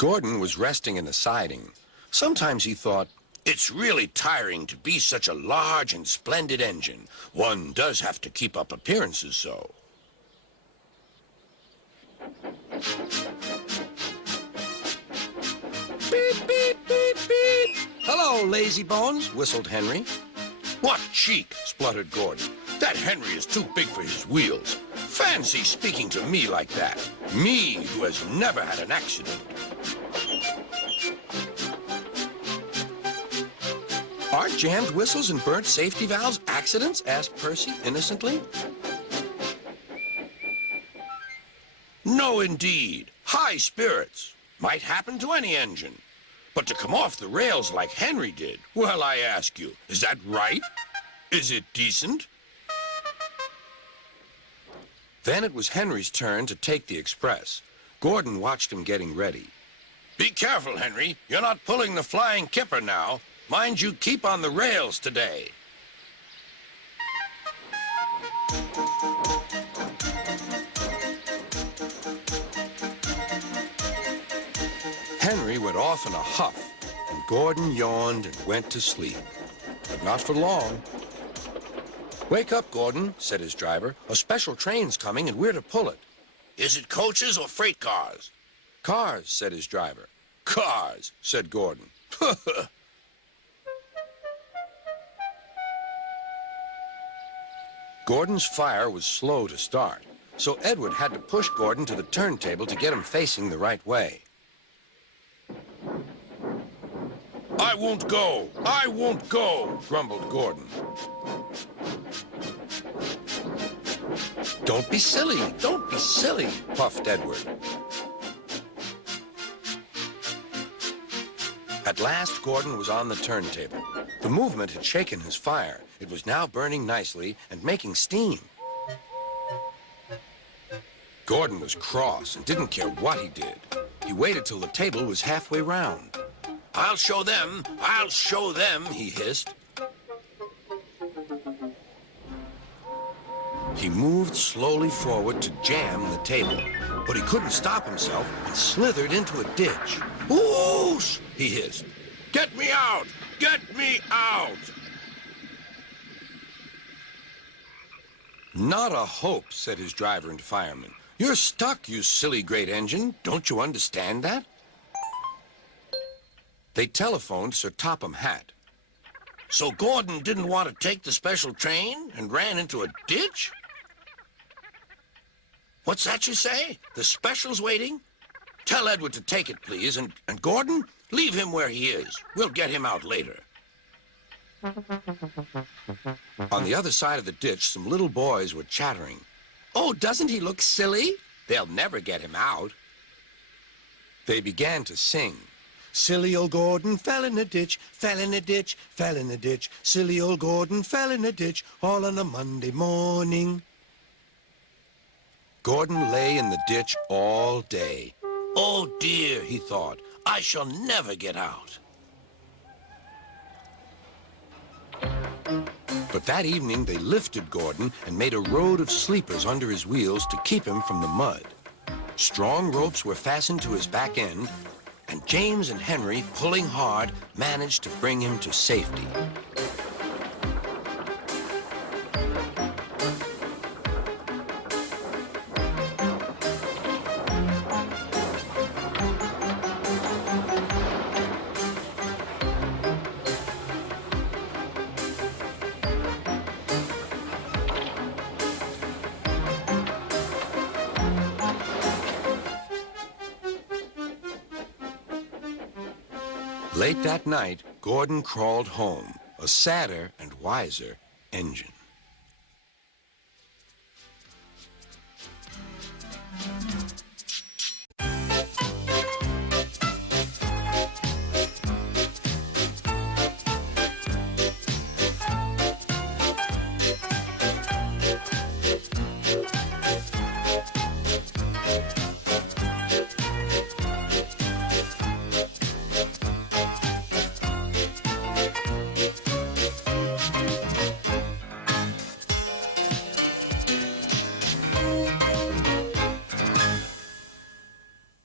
Gordon was resting in the siding. Sometimes he thought, it's really tiring to be such a large and splendid engine. One does have to keep up appearances so. Beep, beep, beep, beep. Hello, lazy bones, whistled Henry. What cheek, spluttered Gordon. That Henry is too big for his wheels. Fancy speaking to me like that. Me, who has never had an accident. Aren't jammed whistles and burnt safety valves accidents? Asked Percy innocently. No, indeed. High spirits. Might happen to any engine. But to come off the rails like Henry did, well, I ask you, is that right? Is it decent? Then it was Henry's turn to take the express. Gordon watched him getting ready. Be careful, Henry. You're not pulling the flying kipper now. Mind you keep on the rails today. Henry went off in a huff, and Gordon yawned and went to sleep. But not for long. Wake up, Gordon, said his driver. A special train's coming, and we're to pull it. Is it coaches or freight cars? Cars, said his driver. Cars, said Gordon. Gordon's fire was slow to start, so Edward had to push Gordon to the turntable to get him facing the right way. I won't go! I won't go! Grumbled Gordon. Don't be silly! Don't be silly! Puffed Edward. At last, Gordon was on the turntable. The movement had shaken his fire. It was now burning nicely and making steam. Gordon was cross and didn't care what he did. He waited till the table was halfway round. I'll show them, he hissed. He moved slowly forward to jam the table, but he couldn't stop himself and slithered into a ditch. Whoosh! He hissed. Get me out! Get me out! Not a hope, said his driver and fireman. You're stuck, you silly great engine. Don't you understand that? They telephoned Sir Topham Hatt. So Gordon didn't want to take the special train and ran into a ditch? What's that you say? The special's waiting? Tell Edward to take it, please, and Gordon, leave him where he is. We'll get him out later. On the other side of the ditch, some little boys were chattering. Oh, doesn't he look silly? They'll never get him out. They began to sing. Silly old Gordon fell in a ditch, fell in a ditch, fell in a ditch. Silly old Gordon fell in a ditch, all on a Monday morning. Gordon lay in the ditch all day. Oh dear, he thought, I shall never get out. But that evening they lifted Gordon and made a road of sleepers under his wheels to keep him from the mud. Strong ropes were fastened to his back end, and James and Henry, pulling hard, managed to bring him to safety. Late that night, Gordon crawled home, a sadder and wiser engine.